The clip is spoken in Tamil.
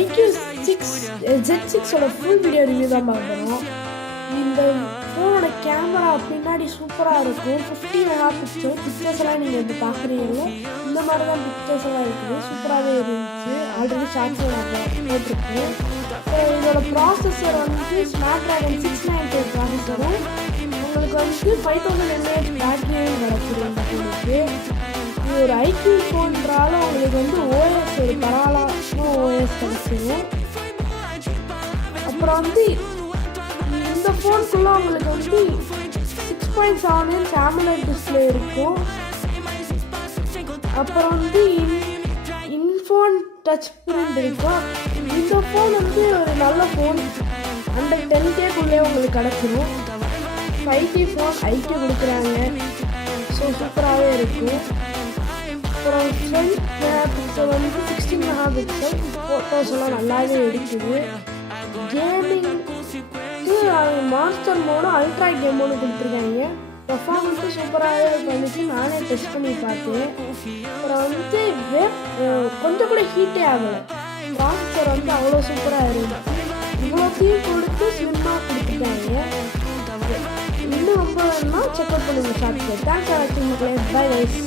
ஐக்யூ சிக்ஸ் Z6ஓட ஃபுல் வீடியோ ரிவ்யூ தான் பார்க்குறோம். இந்த ஃபோனோட கேமரா பின்னாடி சூப்பராக இருக்கும். 50 மெகா பிக்சல் பிக்சர்ஸ் எல்லாம் நீங்கள் இப்போ பார்க்குறீங்களோ இந்த மாதிரி தான் பிக்சர்ஸ் எல்லாம் இருக்குது. சூப்பராகவே இருந்துச்சு. ஆல்ரெடி ஷார்ட்ஸில் நான் போட்டிருக்கேன். இதோட ப்ராசஸர் வந்து ஸ்னாப்ட்ராகன் 690 ப்ராசஸரும் உங்களுக்கு வந்து 5000 mAh பேட்டரியும் கிடச்சிது. இந்த ஃபோனுக்கு இது ஒரு ஐக்யூ ஃபோன்றால உங்களுக்கு வந்து ஓஎஸ் ஒரு பரவாயில்ல ஓஎஸ் கிடச்சிடும். அப்புறம் வந்து இந்த ஃபோனுக்குள்ளே உங்களுக்கு வந்து 6.7 inch AMOLED டிஸ்பிளே இருக்கும். அப்புறம் வந்து இன்ஃபோன் டச் பிரிண்ட் இருக்கும். இந்த ஃபோன் வந்து ஒரு நல்ல ஃபோன். அண்டர் 10K உங்களுக்கு கிடச்சிடும். 5G ஃபோன் ஐக்யூ கொடுக்குறாங்க. ஸோ சூப்பராகவே இருக்கும். அப்புறம் ஃப்ரண்ட் மெகா பிக்சல் வந்து 16 மெகா பிக்சல் ஃபோட்டோஸ் எல்லாம் நல்லாவே எடுக்குது. கேமிங்க்கு மாஸ்டர் மோடும் அல்ட்ரா கேம் மோடு கொடுத்துருக்காங்க. பர்ஃபார்மன்ஸும் சூப்பராகவே பண்ணிட்டு நானே டெஸ்ட் பண்ணி பார்த்தேன். அப்புறம் வந்து கொஞ்சம் கூட ஹீட்டே ஆகலை. ப்ராசஸர் வந்து அவ்வளோ சூப்பராக இருந்துச்சு. இவ்வளோத்தையும் கொடுத்து ஸ்லிம்மாக கொடுத்துட்டாங்க. இன்னும் ரொம்ப வேணும்னா செக்அப் பண்ணுங்கள் ஷார்ட்கட். தேங்க்ஸ் ஃபார் வாட்சிங். Bye guys.